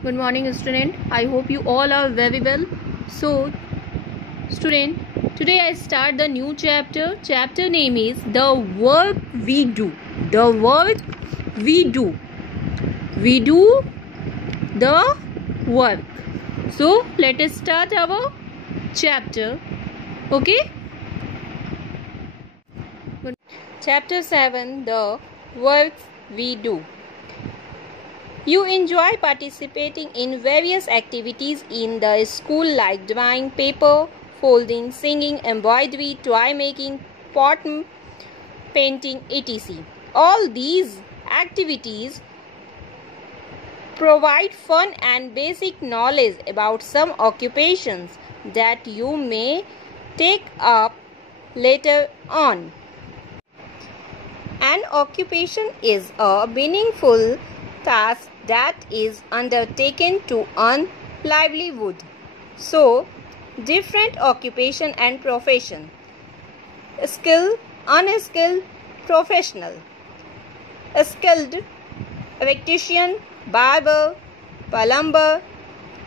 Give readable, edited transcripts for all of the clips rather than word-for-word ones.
Good morning, student. I hope you all are very well. So, student, today I start the new chapter. Chapter name is The Work We Do. The work we do. We do the work. So, let us start our chapter. Okay? Chapter 7, The Work We Do. You enjoy participating in various activities in the school like drawing, paper folding, singing, embroidery, toy making, pot painting, etc. All these activities provide fun and basic knowledge about some occupations that you may take up later on. An occupation is a meaningful task that is undertaken to earn livelihood. So, different occupation and profession. Skilled, unskilled, professional. Skilled, electrician, barber, plumber,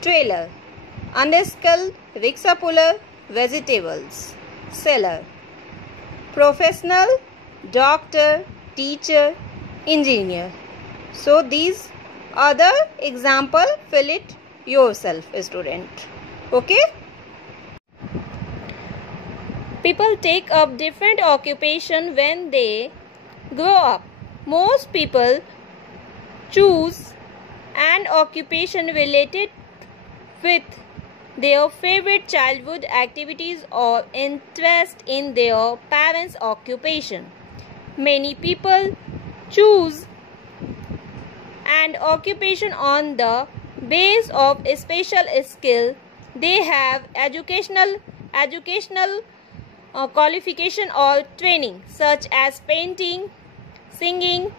tailor. Unskilled, rickshaw puller, vegetables seller. Professional, doctor, teacher, engineer. So these are the example. Fill it yourself, student. Okay? People take up different occupation when they grow up. Most people choose an occupation related with their favorite childhood activities or interest in their parents' occupation. Many people choose an occupation on the base of a special skill they have, educational qualification or training, such as painting, singing,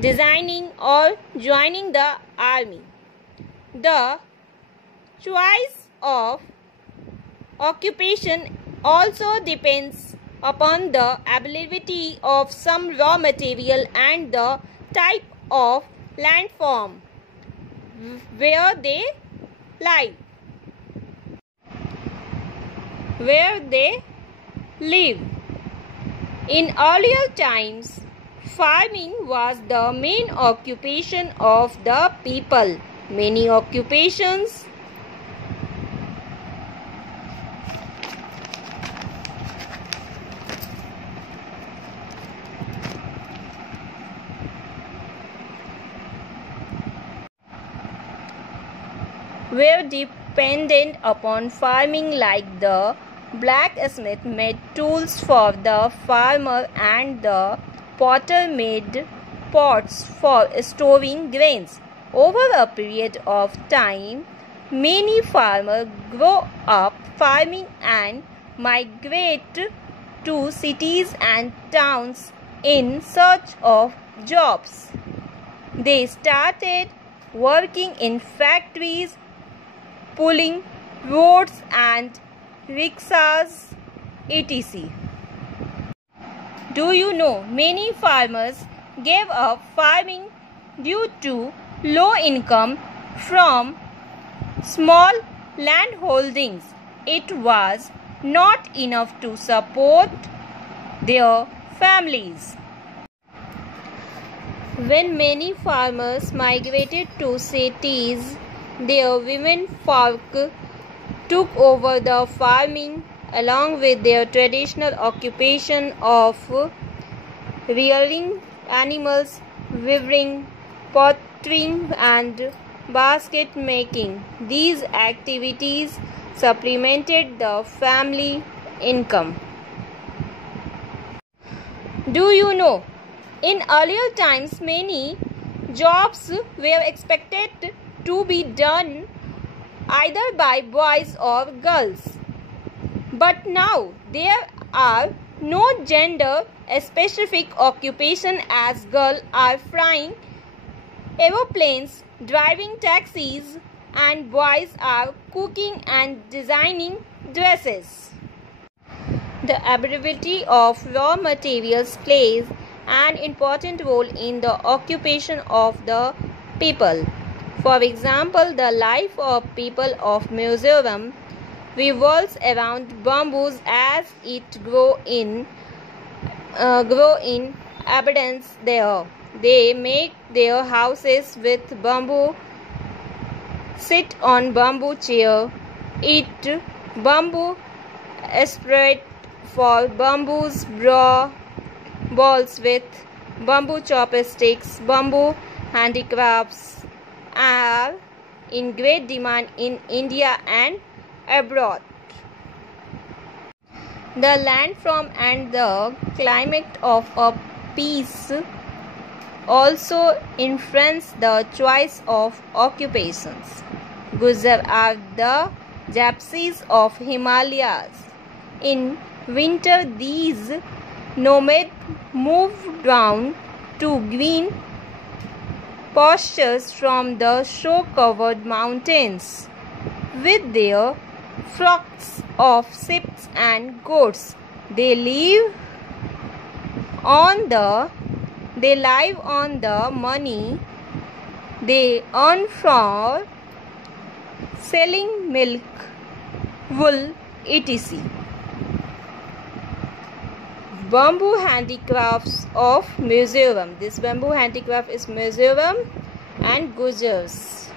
designing, or joining the army. The choice of occupation also depends upon the availability of some raw material and the type of landform where they live. In earlier times, farming was the main occupation of the people. Many occupations were dependent upon farming, like the blacksmith made tools for the farmer and the potter made pots for storing grains. Over a period of time, many farmers grow up farming and migrate to cities and towns in search of jobs. They started working in factories, pulling roads and rickshaws, etc. Do you know many farmers gave up farming due to low income from small land holdings? It was not enough to support their families. When many farmers migrated to cities, their women folk took over the farming along with their traditional occupation of rearing animals, weaving, pottering, and basket making. These activities supplemented the family income. Do you know, in earlier times, many jobs were expected to be done either by boys or girls. But now there are no gender specific occupation, as girls are flying aeroplanes, driving taxis, and boys are cooking and designing dresses. The availability of raw materials plays an important role in the occupation of the people. For example, the life of people of Mizoram revolves around bamboos as it grow in abundance there. They make their houses with bamboo, sit on bamboo chair, eat bamboo aspirate for bamboo's balls with bamboo chopsticks. Bamboo handicrafts are in great demand in India and abroad. The landform and the climate of a piece also influence the choice of occupations. Gujar are the gypsies of Himalayas. In winter, these nomads move down to green pastures from the snow-covered mountains with their flocks of sheep and goats. They live on the money they earn from selling milk, wool, etc. Bamboo handicrafts of Mizoram. This bamboo handicraft is Mizoram and Gujars.